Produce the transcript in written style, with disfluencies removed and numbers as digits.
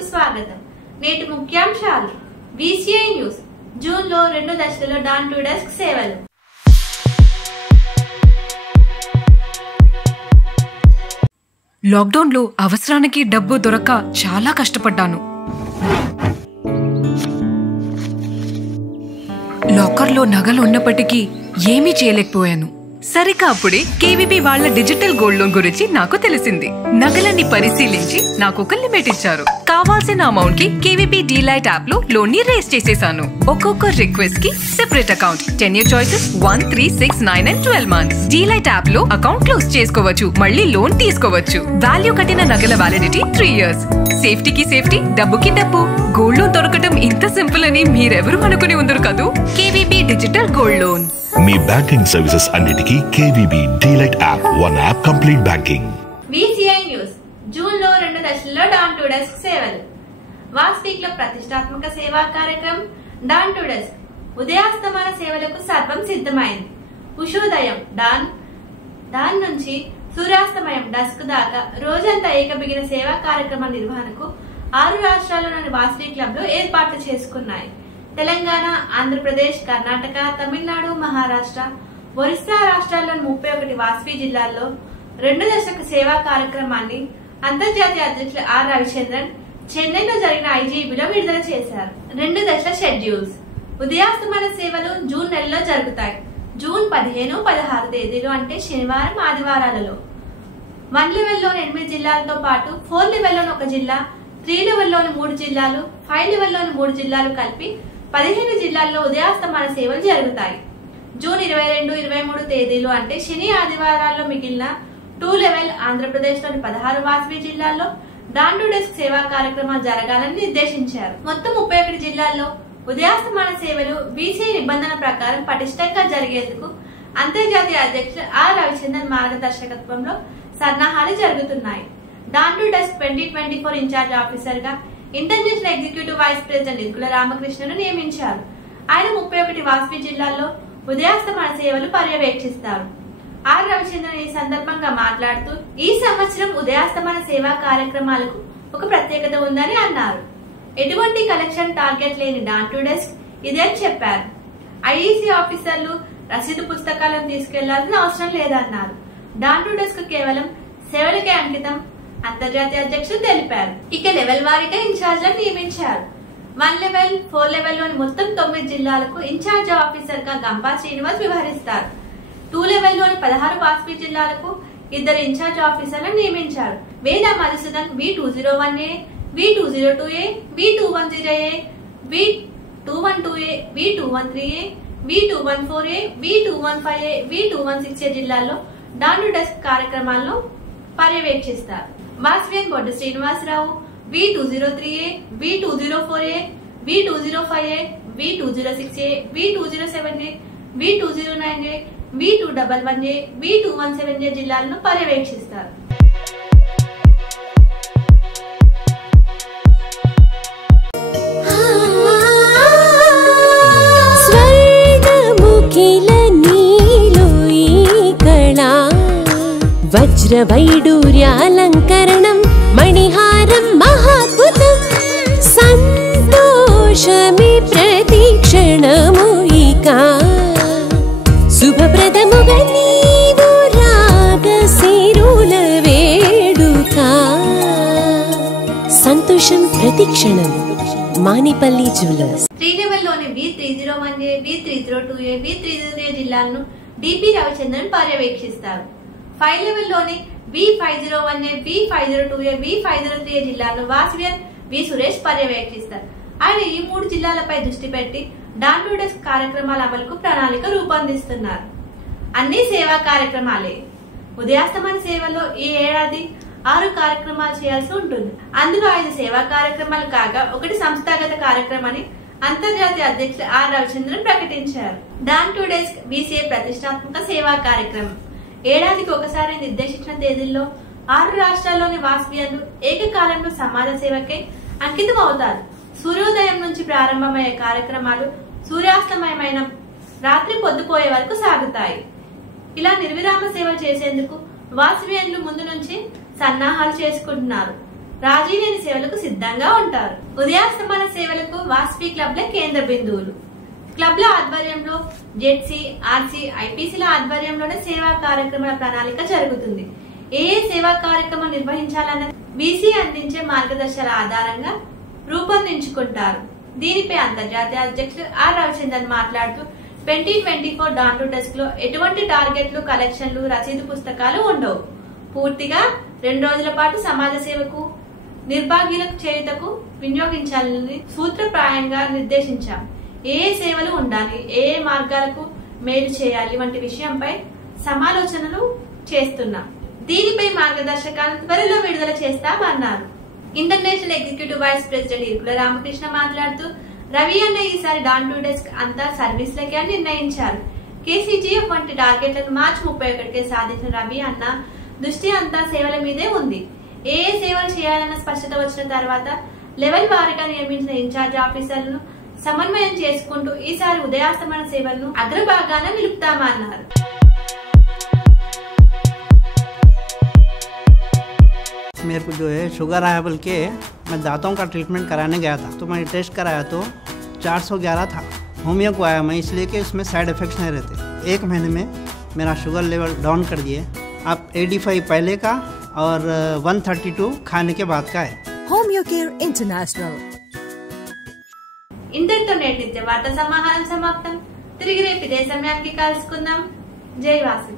కు స్వాగతం. నేటి ముఖ్యాంశాలు. VCI news. జూన్లో 2 దశలలో డాన్ టు డెస్క్ సేవలు. లాక్డౌన్ లో అవసరానికి డబ్బు దొరక్క చాలా కష్టపడ్డాను. లాకర్లో నగలు ఉన్నప్పటికీ ఏమీ చేయలేకపోయాను. సరిగ్గా అప్పుడే KVB వాళ్ళ డిజిటల్ గోల్డ్ లోన్ గురించి నాకు తెలిసింది. నగలన్నీ పరిశీలించి నాకు ఒక లిమిట్ ఇచ్చారు. కావాల్సిన అమౌంట్ కి KVB డీలైట్ యాప్ లో లోన్ ని రేస్ చేసేసాను. ఒక్కొక్క రిక్వెస్ట్ కి separate account, 10 year choices, 1, 3, 6, 9 and 12 months. DLite app లో అకౌంట్ క్లోజ్ చేసుకోవచ్చు, మళ్ళీ లోన్ తీసుకోవచ్చు. వాల్యూ కట్టిన నగల వ్యాలిడిటీ 3 years. సేఫ్టీకి సేఫ్టీ, డబ్బుకి డబ్బు. గోల్డ్ లోన్ దొరకటం ఇంత సింపుల్ అని మీరెవరూ అనుకుని ఉండరు కదూ. KVB digital gold loan. మీ బ్యాంకింగ్ సర్వీసెస్ అన్నిటికీ KVB DLite app, one app complete banking. VCI news. జూన్లో 2 దశలలో డాన్ టు డెస్క్ సేవలు. వాస్పీక్ లో ప్రతిష్టాత్మక సేవా కార్యక్రమం డాన్ టు డెస్క్. ఉదయాస్తమాన సేవలకు సర్వం సిద్ధమైంది. ఉషోదయం డాన్ నుంచి సూర్యాస్తమయం డస్క్ దాకా రోజంతా ఏకబిగిన సేవా కార్యక్రమ నిర్వహణకు 6 రాష్ట్రాల్లోని వాస్పీక్ క్లబ్ లో ఏర్పాట్లు చేసుకున్నాయి. తెలంగాణ, ఆంధ్రప్రదేశ్, కర్ణాటక, తమిళనాడు, మహారాష్ట్ర, ఒరిస్సా రాష్ట్రాల్లోని 31 వాస్పీ జిల్లాల్లో 2 దశల సేవా కార్యక్రమాన్ని అంతర్జాతీయ అధ్యక్షులు R. రవిచంద్రన్ చెన్నైలో జరిగిన IGBలో విడుదల చేశారు. 2 దశల షెడ్యూల్స్. ఉదయాస్తమాన సేవలు జూన్ నెలలో జరుగుతాయి. జూన్ 15, 16 తేదీలు అంటే శనివారం, ఆదివారాలలో 1 లెవెల్లోని 8 జిల్లాలతో పాటు 4 లెవెల్లోని 1 జిల్లా, 3 లెవెల్లోని 3 జిల్లాలు, 5 లెవెల్లోని 3 జిల్లాలు కలిపి 15 జిల్లాల్లో ఉదయాస్తమాన సేవలు జరుగుతాయి. జూన్ 22, 23 తేదీలు అంటే శని, ఆదివారాల్లో మిగిలిన 2 లెవెల్ ఆంధ్రప్రదేశ్ లోని 16 వాస్పీ జిల్లాల్లో డాన్ టు డెస్క్ సేవా కార్యక్రమాలు జరగాలని నిర్దేశించారు. మొత్తం 31 జిల్లాల్లో ఉదయాస్తమాన సేవలు VCI నిబంధన ప్రకారం పటిష్టంగా జరిగేందుకు అంతర్జాతీయ అధ్యక్షులు R. రవిచంద్రన్ మార్గదర్శకత్వంలో సన్నాహాలు జరుగుతున్నాయి. Dawn to desk 2024 incharge officer గా international executive vice president Irukula రామకృష్ణను నియమించారు. ఆయన 31 వాస్పీ జిల్లాల్లో ఉదయాస్తమాన సేవలు పర్యవేక్షిస్తారు. R. రవిచంద్రన్ ఈ సందర్భంగా మాట్లాడుతూ, ఈ సంవత్సరం ఉదయాస్తమాన సేవా కార్యక్రమాలకు ఒక ప్రత్యేకత ఉందని అన్నారు. ఎటువంటి కలెక్షన్ టార్గెట్ లేని డాన్ టు డెస్క్ ఇదని చెప్పారు. IEC ఆఫీసర్లు రసీదు పుస్తకాలను తీసుకెళ్లాల్సిన అవసరం లేదన్నారు. డాన్ టు డెస్క్ కేవలం సేవలకే అంకితం అంతర్జాతీయ అధ్యక్షులు తెలిపారు. ఇక లెవెల్ వారీగా ఇన్ఛార్జ్లను నియమించారు. 1 లెవెల్, 4 లెవెల్లోని మొత్తం 9 జిల్లాలకు ఇన్ఛార్జ్ ఆఫీసర్ గా గంపా శ్రీనివాస్ వ్యవహరిస్తారు. 2 లెవెల్లోని 16 వాస్పీ జిల్లాలకు 2 ఇన్ఛార్జ్ ఆఫీసర్లను నియమించారు. వేద Madhusudan V201A, V202A, V210A, V212A, V213A, V214A, V215A, V216A జిల్లాల్లో డాన్ టు డెస్క్ కార్యక్రమాలను పర్యవేక్షిస్తారు. వాస్పియన్ బొడ్డు Srinivasarao V203A, V204A, V205A, V206A, V207A, V209A, V211A, V217A జిల్లాలను పర్యవేక్షిస్తారు. వజ్రవైడూర్యాలంకరణం మణిహారం మహాద్భుతం సంతోషమే ప్రతిక్షణము ఇక శుభప్రదముగా నీవు రాగశిరుల వేడుక సంతోషం ప్రతిక్షణం. Manipalli jewellers. 3 లెవెల్లోని V301A, V302A, V303A జిల్లాలను DP రవిచంద్రన్ పర్యవేక్షిస్తారు. 5 లెవెల్లోని V501A, V502A, V503A జిల్లాలను వాస్పియన్ V. సురేష్ పర్యవేక్షిస్తారు. ఆయన ఈ 3 జిల్లాలపై దృష్టి పెట్టి డాన్ టు డెస్క్ కార్యక్రమాల అమలుకు ప్రణాళిక రూపొందిస్తున్నారు. అన్ని సేవా కార్యక్రమాలే. ఉదయాస్తమాన సేవల్లో ఈ ఏడాది 6 కార్యక్రమాలు చేయాల్సి ఉంటుంది. అందులో 5 సేవా కార్యక్రమాలు కాగా 1 సంస్థాగత కార్యక్రమాన్ని అంతర్జాతీయ అధ్యక్షులు R. రవిచంద్రన్ ప్రకటించారు. డాన్ టు డెస్క్ VCI ప్రతిష్టాత్మక సేవా కార్యక్రమం. ఏడాదికి ఒకసారి నిర్దేశించిన తేదీల్లో 6 రాష్ట్రాల్లోని వాస్పియన్లు ఏకకాలంలో సమాజ సేవకై అంకితం అవుతారు. సూర్యోదయం నుంచి ప్రారంభమయ్యే కార్యక్రమాలు సూర్యాస్తమయమైన రాత్రి పొద్దుపోయే వరకు సాగుతాయి. ఇలా నిర్విరామ సేవ చేసేందుకు వాస్పియన్లు ముందు నుంచి సన్నాహాలు చేసుకుంటున్నారు. రాజీ లేని సేవలకు సిద్ధంగా ఉంటారు. ఉదయాస్తమాన సేవలకు వాసవి క్లబ్ల కేంద్ర బిందువులు. క్లబ్ల ఆధ్వర్యంలో జెడ్సీ, ఆర్సీ, ఐపీసీల ఆధ్వర్యంలోనే సేవా కార్యక్రమాల ప్రణాళిక జరుగుతుంది. ఏ సేవా కార్యక్రమం నిర్వహించాలన్నది బీసీ అందించే మార్గదర్శకాల ఆధారంగా రూపొందించుకుంటారు. దీనిపై అంతర్జాతీయ అధ్యక్షులు ఆర్ రవిచంద్రన్ మాట్లాడుతూ 2024 డాన్ టు డెస్క్ లో ఎటువంటి టార్గెట్లు, కలెక్షన్లు, రసీదు పుస్తకాలు ఉండవు. పూర్తిగా 2 రోజుల పాటు సమాజ సేవకు, నిర్భాగ్యులకు చేయుటకు వినియోగించాలని సూత్రప్రాయంగా నిర్దేశించాం. ఏ సేవలు ఉండాలి, ఏ మార్గాలకు మేలు చేయాలి వంటి విషయంపై సమాలోచనలు చేస్తున్నాం. దీనిపై మార్గదర్శకాలను త్వరలో విడుదల చేస్తామన్నారు. International executive vice president Irukula Ramakrishna మాట్లాడుతూ రవి అన్న ఈసారి డాన్ టు డెస్క్ అంతా సర్వీసులకే అని నిర్ణయించారు. కేసీజీఎఫ్ వంటి టార్గెట్లను మార్చి 31కే సాధించిన రవి అన్న దృష్టి అంతా సేవల మీదే ఉంది. ఏ సేవలు చేయాలన్న స్పష్టత వచ్చిన తర్వాత లెవెల్ వారీగా నియమించిన ఇన్ఛార్జ్ ఆఫీసర్లను సమన్వయం చేసుకుంటూ ఈసారి ఉదయాస్తమన సేవలను అగ్రభాగాన నిలుపుతామన్నారు. मेरे को जो है शुगर आया बोल के मैं दांतों का ट्रीटमेंट कराने गया था, तो मैंने टेस्ट कराया तो 411 था। होमियो को आया मैं, इसलिए कि उसमें साइड इफ़ेक्ट्स नहीं रहते। 1 महीने में मेरा शुगर लेवल डाउन कर दिए। अब 85 पहले का और 132 खाने के बाद का है। Homeo care international. ఇంతటితో నేటి వార్తా సమాహారం సమాప్తం. తిరిగి రేపు ఇదే సమయానికి కలుసుకుందాం. జై వాసవి.